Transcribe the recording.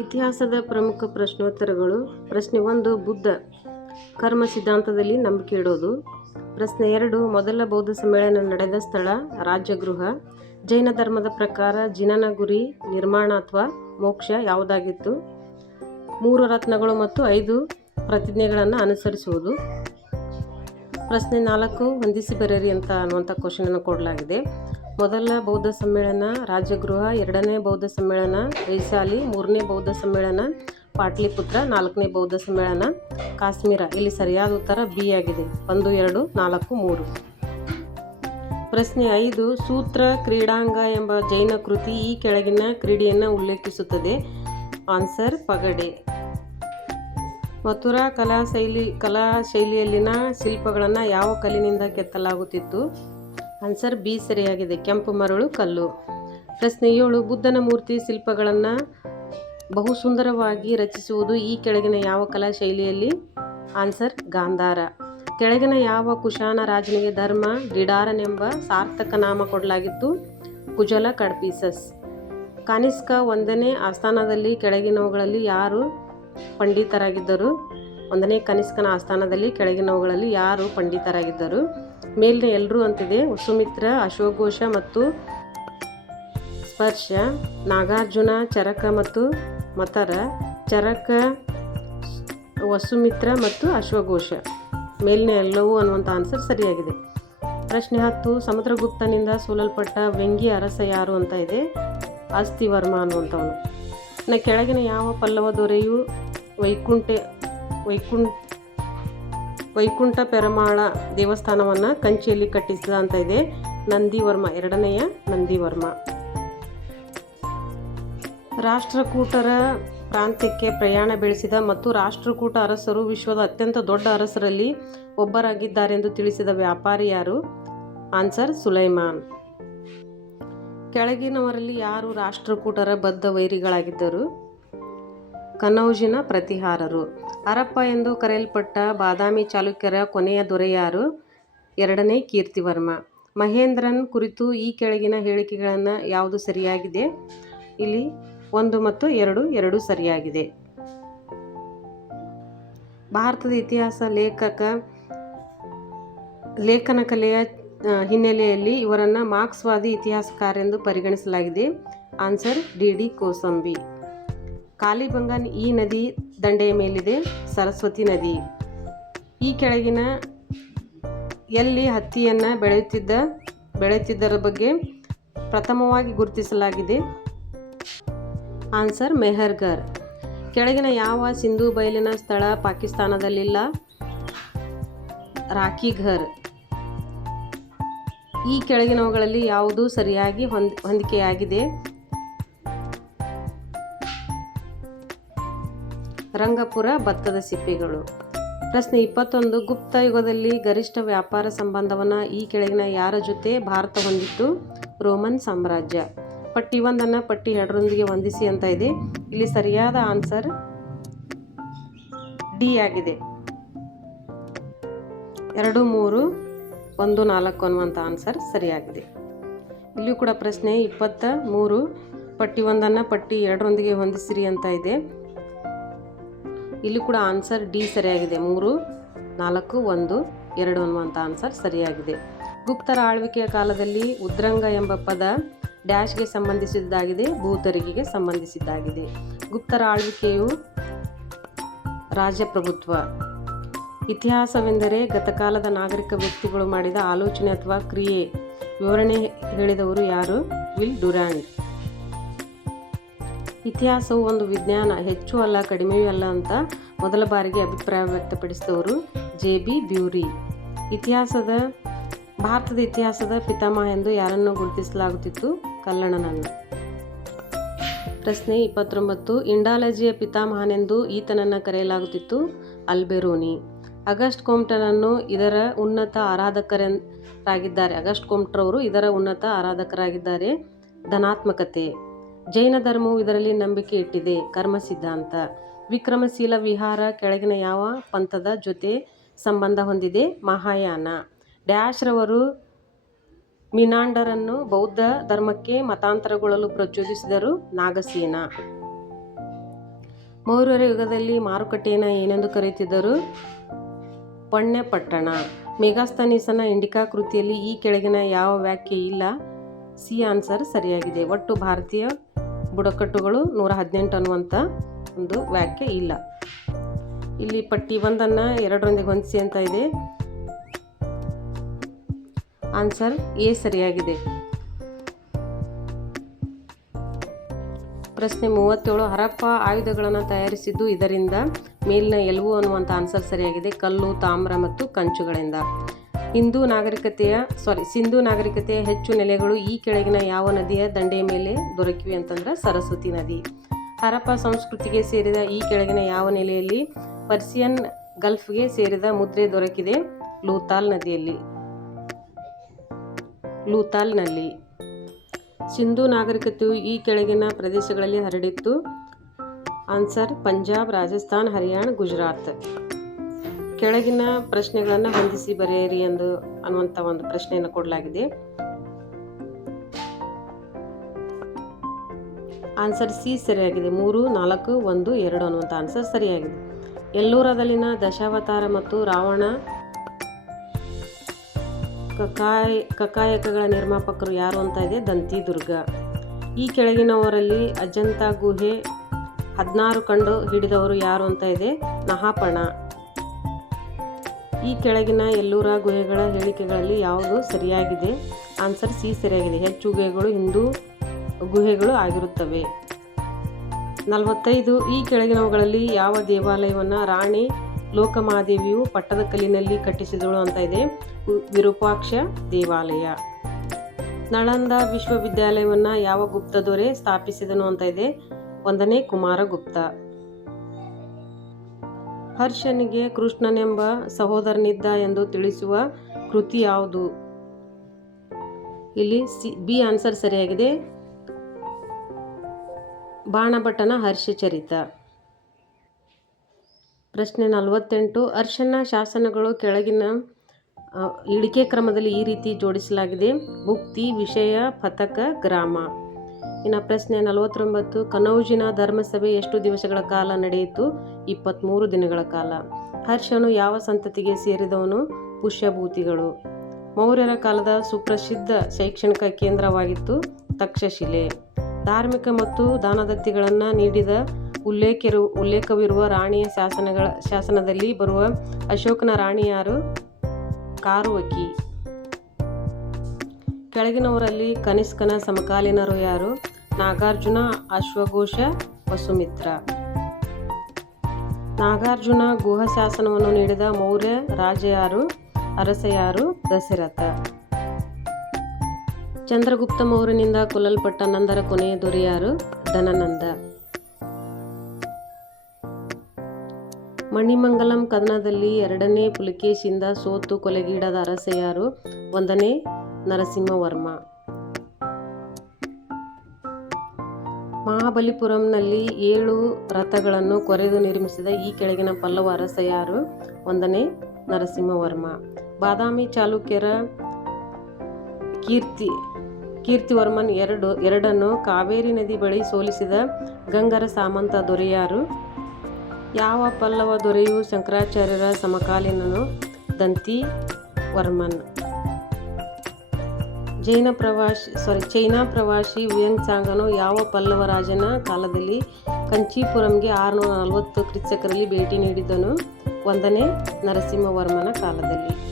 ಇತಿಹಾಸದ ಪ್ರಮುಖ ಪ್ರಶ್ನೋತ್ತರಗಳು. ಪ್ರಶ್ನೆ ಒಂದು, ಬುದ್ಧ. ಕರ್ಮ ಸಿದ್ಧಾಂತದಲ್ಲಿ ನಂಬಿಕೆ ಇಡೋದು. ಪ್ರಶ್ನೆ ಎರಡು, ಮೊದಲ ಬೌದ್ಧ ಸಮ್ಮೇಳನ ನಡೆದ ಸ್ಥಳ ರಾಜ್ಯಗೃಹ ಜೈನ ಧರ್ಮದ ಪ್ರಕಾರ ಜಿನನ ಗುರಿ ನಿರ್ಮಾಣ ಅಥವಾ ಮೋಕ್ಷ ಯಾವುದಾಗಿತ್ತು? ಮೂರು ರತ್ನಗಳು ಮತ್ತು ಐದು ಪ್ರತಿಜ್ಞೆಗಳನ್ನು ಅನುಸರಿಸುವುದು. ಪ್ರಶ್ನೆ ನಾಲ್ಕು, ಹೊಂದಿಸಿ ಬರೆಯಿರಿ ಅಂತ ಅನ್ನುವಂಥ ಕ್ವಶನನ್ನು ಕೊಡಲಾಗಿದೆ. ಮೊದಲ ಬೌದ್ಧ ಸಮ್ಮೇಳನ, ರಾಜಗೃಹ, ಎರಡನೇ ಬೌದ್ಧ ಸಮ್ಮೇಳನ, ವೈಶಾಲಿ, ಮೂರನೇ ಬೌದ್ಧ ಸಮ್ಮೇಳನ, ಪಾಟ್ಲಿಪುತ್ರ, ನಾಲ್ಕನೇ ಬೌದ್ಧ ಸಮ್ಮೇಳನ, ಕಾಶ್ಮೀರ. ಇಲ್ಲಿ ಸರಿಯಾದ ಉತ್ತರ ಬಿ ಆಗಿದೆ. ಒಂದು, ಎರಡು, ನಾಲ್ಕು, ಮೂರು. ಪ್ರಶ್ನೆ ಐದು, ಸೂತ್ರ ಕ್ರೀಡಾಂಗ ಎಂಬ ಜೈನ ಕೃತಿ ಈ ಕೆಳಗಿನ ಕ್ರೀಡೆಯನ್ನು ಉಲ್ಲೇಖಿಸುತ್ತದೆ. ಆನ್ಸರ್, ಪಗಡೆ. ಮಥುರಾ ಕಲಾ ಶೈಲಿ ಕಲಾ ಶೈಲಿಯಲ್ಲಿನ ಶಿಲ್ಪಗಳನ್ನು ಯಾವ ಕಲ್ಲಿನಿಂದ ಕೆತ್ತಲಾಗುತ್ತಿತ್ತು? ಆನ್ಸರ್ ಬಿ ಸರಿಯಾಗಿದೆ. ಕೆಂಪು ಮರಳು, ಕಲ್ಲು. ಪ್ರಶ್ನೆ ಏಳು, ಬುದ್ಧನ ಮೂರ್ತಿ ಶಿಲ್ಪಗಳನ್ನು ಬಹು ಸುಂದರವಾಗಿ ರಚಿಸುವುದು ಈ ಕೆಳಗಿನ ಯಾವ ಕಲಾ ಶೈಲಿಯಲ್ಲಿ? ಆನ್ಸರ್ ಗಾಂಧಾರ. ಕೆಳಗಿನ ಯಾವ ಕುಶಾನ ರಾಜನಿಗೆ ಧರ್ಮ ಡಿಡಾರನೆಂಬ ಸಾರ್ಥಕ ನಾಮ ಕೊಡಲಾಗಿತ್ತು? ಕುಜಲ, ಕಡ್ಪೀಸಸ್. ಕನಿಷ್ಕ ಒಂದನೇ ಆಸ್ಥಾನದಲ್ಲಿ ಕೆಳಗಿನವುಗಳಲ್ಲಿ ಯಾರು ಪಂಡಿತರಾಗಿದ್ದರು? ಒಂದನೇ ಕನಿಷ್ಕನ ಆಸ್ಥಾನದಲ್ಲಿ ಕೆಳಗಿನವುಗಳಲ್ಲಿ ಯಾರು ಪಂಡಿತರಾಗಿದ್ದರು? ಮೇಲಿನ ಎಲ್ಲರೂ ಅಂತಿದೆ. ವಸುಮಿತ್ರ ಅಶ್ವಘೋಷ ಮತ್ತು ಸ್ಪರ್ಶ, ನಾಗಾರ್ಜುನ, ಚರಕ ಮತ್ತು ಮತರ ಚರಕ, ವಸುಮಿತ್ರ ಮತ್ತು ಅಶ್ವಘೋಷ ಮೇಲಿನ ಎಲ್ಲವೂ ಅನ್ನುವಂಥ ಆನ್ಸರ್ ಸರಿಯಾಗಿದೆ. ಪ್ರಶ್ನೆ ಹತ್ತು, ಸಮುದ್ರಗುಪ್ತನಿಂದ ಸೋಲಲ್ಪಟ್ಟ ವ್ಯಂಗಿ ಅರಸ ಯಾರು ಅಂತ ಇದೆ. ಅಸ್ಥಿವರ್ಮ ಅನ್ನುವಂಥವನು. ನ ಕೆಳಗಿನ ಯಾವ ಪಲ್ಲವ ದೊರೆಯು? ವೈಕುಂಠೆ, ವೈಕುಂಠ ವೈಕುಂಠ ಪೆರಮಾಳ ದೇವಸ್ಥಾನವನ್ನು ಕಂಚಿಯಲ್ಲಿ ಕಟ್ಟಿಸಿದ ಅಂತ ಇದೆ. ನಂದಿವರ್ಮ, ಎರಡನೆಯ ನಂದಿವರ್ಮ. ರಾಷ್ಟ್ರಕೂಟರ ಪ್ರಾಂತ್ಯಕ್ಕೆ ಪ್ರಯಾಣ ಬೆಳೆಸಿದ ಮತ್ತು ರಾಷ್ಟ್ರಕೂಟ ಅರಸರು ವಿಶ್ವದ ಅತ್ಯಂತ ದೊಡ್ಡ ಅರಸರಲ್ಲಿ ಒಬ್ಬರಾಗಿದ್ದಾರೆಂದು ತಿಳಿಸಿದ ವ್ಯಾಪಾರಿ ಯಾರು? Answer, Sulaiman. ಕೆಳಗಿನವರಲ್ಲಿ ಯಾರು ರಾಷ್ಟ್ರಕೂಟರ ಬದ್ಧ ವೈರಿಗಳಾಗಿದ್ದರು? ಕನೌಜಿನ ಪ್ರತಿಹಾರರು. ಹರಪ್ಪ ಎಂದು ಕರೆಯಲ್ಪಟ್ಟ ಬಾದಾಮಿ ಚಾಲುಕ್ಯರ ಕೊನೆಯ ದೊರೆಯಾರು ಎರಡನೇ ಕೀರ್ತಿವರ್ಮ. ಮಹೇಂದ್ರನ್ ಕುರಿತು ಈ ಕೆಳಗಿನ ಹೇಳಿಕೆಗಳನ್ನು ಯಾವುದು ಸರಿಯಾಗಿದೆ? ಇಲ್ಲಿ ಒಂದು ಮತ್ತು ಎರಡು ಎರಡು ಸರಿಯಾಗಿದೆ. ಭಾರತದ ಇತಿಹಾಸ ಲೇಖಕ, ಲೇಖನ ಕಲೆಯ ಹಿನ್ನೆಲೆಯಲ್ಲಿ ಇವರನ್ನು ಮಾರ್ಕ್ಸ್ವಾದಿ ಇತಿಹಾಸಕಾರೆಂದು ಪರಿಗಣಿಸಲಾಗಿದೆ. Answer D D Kosambi. Kalibangan ಈ ನದಿ ದಂಡೆಯ ಮೇಲಿದೆ, ಸರಸ್ವತಿ ನದಿ. ಈ ಕೆಳಗಿನ ಎಲ್ಲಿ ಹತ್ತಿಯನ್ನು ಬೆಳೆಯುತ್ತಿದ್ದ, ಬೆಳೆಯುತ್ತಿದ್ದರ ಬಗ್ಗೆ ಪ್ರಥಮವಾಗಿ ಗುರುತಿಸಲಾಗಿದೆ. ಆನ್ಸರ್ ಮೆಹರ್ಗರ್ ಕೆಳಗಿನ ಯಾವ ಸಿಂಧು ಬಯಲಿನ ಸ್ಥಳ ಪಾಕಿಸ್ತಾನದಲ್ಲಿಲ್ಲ? ರಾಖಿಘರ್. ಈ ಕೆಳಗಿನವುಗಳಲ್ಲಿ ಯಾವುದು ಸರಿಯಾಗಿ ಹೊಂದ್, ಹೊಂದಿಕೆಯಾಗಿದೆ? ರಂಗಪುರ ಭತ್ತದ ಸಿಪ್ಪೆಗಳು. ಪ್ರಶ್ನೆ ಇಪ್ಪತ್ತೊಂದು, ಗುಪ್ತ ಯುಗದಲ್ಲಿ ಗರಿಷ್ಠ ವ್ಯಾಪಾರ ಸಂಬಂಧವನ್ನು ಈ ಕೆಳಗಿನ ಯಾರ ಜೊತೆ ಭಾರತ ಹೊಂದಿತ್ತು? ರೋಮನ್ ಸಾಮ್ರಾಜ್ಯ. ಪಟ್ಟಿ ಒಂದನ್ನು ಪಟ್ಟಿ ಎರಡರೊಂದಿಗೆ ಹೊಂದಿಸಿ ಅಂತ ಇದೆ. ಇಲ್ಲಿ ಸರಿಯಾದ ಆನ್ಸರ್ ಡಿ ಆಗಿದೆ. ಎರಡು, ಮೂರು, ಒಂದು, ನಾಲ್ಕು ಅನ್ನುವಂಥ ಆನ್ಸರ್ ಸರಿಯಾಗಿದೆ. ಇಲ್ಲಿಯೂ ಕೂಡ ಪ್ರಶ್ನೆ ಇಪ್ಪತ್ತ ಮೂರು, ಪಟ್ಟಿ ಒಂದನ್ನು ಪಟ್ಟಿ ಎರಡರೊಂದಿಗೆ ಹೊಂದಿಸಿರಿ ಅಂತ ಇದೆ. ಇಲ್ಲಿ ಕೂಡ ಆನ್ಸರ್ ಡಿ ಸರಿಯಾಗಿದೆ. ಮೂರು, ನಾಲ್ಕು, ಒಂದು, ಎರಡು ಅನ್ನುವಂಥ ಆನ್ಸರ್ ಸರಿಯಾಗಿದೆ. ಗುಪ್ತರ ಆಳ್ವಿಕೆಯ ಕಾಲದಲ್ಲಿ ಉದ್ರಂಗ ಎಂಬ ಪದ ಡ್ಯಾಶ್ಗೆ ಸಂಬಂಧಿಸಿದ್ದಾಗಿದೆ ಭೂತರಿಗೆಗೆ ಸಂಬಂಧಿಸಿದ್ದಾಗಿದೆ. ಗುಪ್ತರ ಆಳ್ವಿಕೆಯು ರಾಜ್ಯಪ್ರಭುತ್ವ ಇತಿಹಾಸವೆಂದರೆ ಗತಕಾಲದ ನಾಗರಿಕ ವ್ಯಕ್ತಿಗಳು ಮಾಡಿದ ಆಲೋಚನೆ ಅಥವಾ ಕ್ರಿಯೆ. ವಿವರಣೆ ಹೇಳಿದವರು ಯಾರು? Will Durant. ಇತಿಹಾಸವು ಒಂದು ವಿಜ್ಞಾನ, ಹೆಚ್ಚು ಅಲ್ಲ ಕಡಿಮೆಯೂ ಅಲ್ಲ ಅಂತ ಮೊದಲ ಬಾರಿಗೆ ಅಭಿಪ್ರಾಯ ವ್ಯಕ್ತಪಡಿಸಿದವರು ಜೆ ಬಿ ಬ್ಯೂರಿ. ಇತಿಹಾಸದ, ಭಾರತದ ಇತಿಹಾಸದ ಪಿತಾಮಹ ಎಂದು ಯಾರನ್ನು ಗುರುತಿಸಲಾಗುತ್ತಿತ್ತು? ಕಲ್ಲಣ್ಣನನ್ನು. ಪ್ರಶ್ನೆ ಇಪ್ಪತ್ತೊಂಬತ್ತು. ಇಂಡಾಲಜಿಯ ಪಿತಾಮಹನೆಂದು ಈತನನ್ನು ಕರೆಯಲಾಗುತ್ತಿತ್ತು ಅಲ್ಬೆರೋನಿ. ಅಗಸ್ಟ್ ಕೋಮ್ಟನನ್ನು ಇದರ ಉನ್ನತ ಆರಾಧಕರಾಗಿದ್ದಾರೆ ಅಗಸ್ಟ್ ಕೋಮ್ಟ್ರವರು ಇದರ ಉನ್ನತ ಆರಾಧಕರಾಗಿದ್ದಾರೆ. ಧನಾತ್ಮಕತೆ. ಜೈನ ಧರ್ಮವು ಇದರಲ್ಲಿ ನಂಬಿಕೆ ಇಟ್ಟಿದೆ ಕರ್ಮ ಸಿದ್ಧಾಂತ ವಿಕ್ರಮಶೀಲ ವಿಹಾರ ಕೆಳಗಿನ ಯಾವ ಪಂಥದ ಜೊತೆ ಸಂಬಂಧ ಹೊಂದಿದೆ? ಮಹಾಯಾನ. ಡ್ಯಾಶ್ರವರು ಮಿನಾಂಡರನ್ನು ಬೌದ್ಧ ಧರ್ಮಕ್ಕೆ ಮತಾಂತರಗೊಳ್ಳಲು ಪ್ರಚೋದಿಸಿದರು ನಾಗಸೇನ. ಮೌರ್ಯರ ಯುಗದಲ್ಲಿ ಮಾರುಕಟ್ಟೆಯನ್ನು ಏನೆಂದು ಕರೆಯುತ್ತಿದ್ದರು? ಪಣ್ಯಪಟ್ಟಣ. ಮೆಗಾಸ್ತನೀಸನ ಇಂಡಿಕಾ ಕೃತಿಯಲ್ಲಿ ಈ ಕೆಳಗಿನ ಯಾವ ವ್ಯಾಖ್ಯೆ ಇಲ್ಲ? ಸಿ ಆನ್ಸರ್ ಸರಿಯಾಗಿದೆ. ಒಟ್ಟು ಭಾರತೀಯ ಬುಡಕಟ್ಟುಗಳು ನೂರ ಹದಿನೆಂಟು ಅನ್ನುವಂಥ ಒಂದು ವ್ಯಾಖ್ಯೆ ಇಲ್ಲ. ಇಲ್ಲಿ ಪಟ್ಟಿ ಒಂದನ್ನು ಎರಡರೊಂದಿಗೆ ಹೊಂದಿಸಿ ಅಂತ ಇದೆ. ಆನ್ಸರ್ ಎ ಸರಿಯಾಗಿದೆ. ಪ್ರಶ್ನೆ ಮೂವತ್ತೇಳು, ಹರಪ್ಪ ಆಯುಧಗಳನ್ನು ತಯಾರಿಸಿದ್ದು ಇದರಿಂದ ಮೇಲಿನ ಎಲುವು ಅನ್ನುವಂಥ ಆನ್ಸರ್ ಸರಿಯಾಗಿದೆ. ಕಲ್ಲು, ತಾಮ್ರ ಮತ್ತು ಕಂಚುಗಳಿಂದ. ಹಿಂದೂ ನಾಗರಿಕತೆಯ ಸಾರಿ ಸಿಂಧೂ ನಾಗರಿಕತೆಯ ಹೆಚ್ಚು ನೆಲೆಗಳು ಈ ಕೆಳಗಿನ ಯಾವ ನದಿಯ ದಂಡೆಯ ಮೇಲೆ ದೊರಕಿವೆ ಅಂತಂದ್ರೆ ಸರಸ್ವತಿ ನದಿ. ಹರಪ್ಪ ಸಂಸ್ಕೃತಿಗೆ ಸೇರಿದ ಈ ಕೆಳಗಿನ ಯಾವ ನೆಲೆಯಲ್ಲಿ ಪರ್ಸಿಯನ್ ಗಲ್ಫ್ಗೆ ಸೇರಿದ ಮುದ್ರೆ ದೊರಕಿದೆ? ಲೂತಾಲ್ ನದಿಯಲ್ಲಿ. ಲೂತಾಲ್ನಲ್ಲಿ. ಸಿಂಧೂ ನಾಗರಿಕತೆಯು ಈ ಕೆಳಗಿನ ಪ್ರದೇಶಗಳಲ್ಲಿ ಹರಡಿತ್ತು. ಆನ್ಸರ್, ಪಂಜಾಬ್, ರಾಜಸ್ಥಾನ್, ಹರಿಯಾಣ, ಗುಜರಾತ್. ಕೆಳಗಿನ ಪ್ರಶ್ನೆಗಳನ್ನು ಹೊಂದಿಸಿ ಬರೆಯಿರಿ ಎಂದು ಅನ್ನುವಂಥ ಒಂದು ಪ್ರಶ್ನೆಯನ್ನು ಕೊಡಲಾಗಿದೆ. ಆನ್ಸರ್ ಸಿ ಸರಿಯಾಗಿದೆ. ಮೂರು, ನಾಲ್ಕು, ಒಂದು, ಎರಡು ಅನ್ನುವಂಥ ಆನ್ಸರ್ ಸರಿಯಾಗಿದೆ. ಎಲ್ಲೂರದಲ್ಲಿನ ದಶಾವತಾರ ಮತ್ತು ರಾವಣ ಕಕಾಯ, ಕಕಾಯಕಗಳ ನಿರ್ಮಾಪಕರು ಯಾರು ಅಂತ ಇದೆ? ದಂತಿ ದುರ್ಗ ಈ ಕೆಳಗಿನವರಲ್ಲಿ ಅಜಂತ ಗುಹೆ ಹದಿನಾರು ಕಂಡು ಹಿಡಿದವರು ಯಾರು ಅಂತ ಇದೆ? ನಹಾಪಣ. ಈ ಕೆಳಗಿನ ಎಲ್ಲೂರ ಗುಹೆಗಳ ಹೇಳಿಕೆಗಳಲ್ಲಿ ಯಾವುದು ಸರಿಯಾಗಿದೆ? ಆನ್ಸರ್ ಸಿ ಸರಿಯಾಗಿದೆ. ಹೆಚ್ಚು ಗುಹೆಗಳು ಹಿಂದೂ ಗುಹೆಗಳು ಆಗಿರುತ್ತವೆ. ನಲವತ್ತೈದು, ಈ ಕೆಳಗಿನವುಗಳಲ್ಲಿ ಯಾವ ದೇವಾಲಯವನ್ನು ರಾಣಿ ಲೋಕಮಹಾದೇವಿಯು ಪಟ್ಟದ ಕಲ್ಲಿನಲ್ಲಿ ಕಟ್ಟಿಸಿದಳು ಅಂತ ಇದೆ? ವಿರೂಪಾಕ್ಷ ದೇವಾಲಯ. ನಳಂದ ವಿಶ್ವವಿದ್ಯಾಲಯವನ್ನು ಯಾವ ಗುಪ್ತ ದೊರೆ ಸ್ಥಾಪಿಸಿದನು ಅಂತ ಇದೆ? ಒಂದನೇ ಕುಮಾರಗುಪ್ತ. ಹರ್ಷನಿಗೆ ಕೃಷ್ಣನೆಂಬ ಸಹೋದರನಿದ್ದ ಎಂದು ತಿಳಿಸುವ ಕೃತಿ ಯಾವುದು? ಇಲ್ಲಿ ಸಿ, ಬಿ ಆನ್ಸರ್ ಸರಿಯಾಗಿದೆ. ಬಾಣಭಟನ ಹರ್ಷಚರಿತ ಪ್ರಶ್ನೆ ನಲವತ್ತೆಂಟು. ಅರ್ಶನ ಶಾಸನಗಳು ಕೆಳಗಿನ ಇಳಿಕೆ ಕ್ರಮದಲ್ಲಿ ಈ ರೀತಿ ಜೋಡಿಸಲಾಗಿದೆ. ಮುಕ್ತಿ ವಿಷಯ, ಪಥಕ, ಗ್ರಾಮ. ಇನ್ನು ಪ್ರಶ್ನೆ ನಲವತ್ತೊಂಬತ್ತು, ಕನೌಜಿನ ಧರ್ಮಸಭೆ ಎಷ್ಟು ದಿವಸಗಳ ಕಾಲ ನಡೆಯಿತು? ಇಪ್ಪತ್ತ್ಮೂರು ದಿನಗಳ ಕಾಲ. ಹರ್ಷನು ಯಾವ ಸಂತತಿಗೆ ಸೇರಿದವನು? ಪುಷ್ಯಭೂತಿಗಳು. ಮೌರ್ಯರ ಕಾಲದ ಸುಪ್ರಸಿದ್ಧ ಶೈಕ್ಷಣಿಕ ಕೇಂದ್ರವಾಗಿತ್ತು ತಕ್ಷಶಿಲೆ. ಧಾರ್ಮಿಕ ಮತ್ತು ದಾನದತ್ತಿಗಳನ್ನು ನೀಡಿದ ಉಲ್ಲೇಖಿರು, ಉಲ್ಲೇಖವಿರುವ ರಾಣಿಯ ಶಾಸನಗಳ, ಶಾಸನದಲ್ಲಿ ಬರುವ ಅಶೋಕನ ರಾಣಿ ಯಾರು ಕಾರುವಕಿ. ಕೆಳಗಿನವರಲ್ಲಿ ಕನಿಷ್ಕನ ಸಮಕಾಲೀನರು ಯಾರು? ನಾಗಾರ್ಜುನ, ಅಶ್ವಘೋಷ, ವಸುಮಿತ್ರ. ನಾಗಾರ್ಜುನ ಗುಹ ಶಾಸನವನ್ನು ನೀಡಿದ ಮೌರ್ಯ ರಾಜ ಯಾರು? ಅರಸ ಯಾರು? ದಶರಥ. ಚಂದ್ರಗುಪ್ತ ಮೌರ್ಯನಿಂದ ಕೊಲ್ಲಲ್ಪಟ್ಟ ನಂದರ ಕೊನೆಯ ದೊರೆಯಾರು ಧನನಂದ. ಮಣಿಮಂಗಲಂ ಕದನದಲ್ಲಿ ಎರಡನೇ ಪುಲಿಕೇಶಿಂದ ಸೋತು ಕೊಲೆಗೀಡದ ಅರಸೆಯಾರು ಒಂದನೇ ನರಸಿಂಹವರ್ಮ. ಮಹಾಬಲಿಪುರಂನಲ್ಲಿ ಏಳು ರಥಗಳನ್ನು ಕೊರೆದು ನಿರ್ಮಿಸಿದ ಈ ಕೆಳಗಿನ ಪಲ್ಲವ ಅರಸ ಯಾರು ಒಂದನೇ ನರಸಿಂಹವರ್ಮ. ಬಾದಾಮಿ ಚಾಲುಕ್ಯರ ಕೀರ್ತಿ, ಕೀರ್ತಿವರ್ಮನ್ ಎರಡು, ಎರಡನ್ನು ಕಾವೇರಿ ನದಿ ಬಳಿ ಸೋಲಿಸಿದ ಗಂಗರ ಸಾಮಂತ ದೊರೆಯಾರು. ಯಾವ ಪಲ್ಲವ ದೊರೆಯು ಶಂಕರಾಚಾರ್ಯರ ಸಮಕಾಲೀನನು ದಂತಿ ವರ್ಮನ್ ಜೈನ ಪ್ರವಾಸಿ ಸಾರಿ ಚೈನಾ ಪ್ರವಾಸಿ ವಿಯಂಗ್ ಚಾಂಗನು ಯಾವ ಪಲ್ಲವ ರಾಜನ ಕಾಲದಲ್ಲಿ ಕಂಚೀಪುರಂಗೆ ಆರುನೂರ ನಲವತ್ತು ಕ್ರಿಸ್ತಕರಲ್ಲಿ ಭೇಟಿ ನೀಡಿದನು? ಒಂದನೇ ನರಸಿಂಹವರ್ಮನ ಕಾಲದಲ್ಲಿ.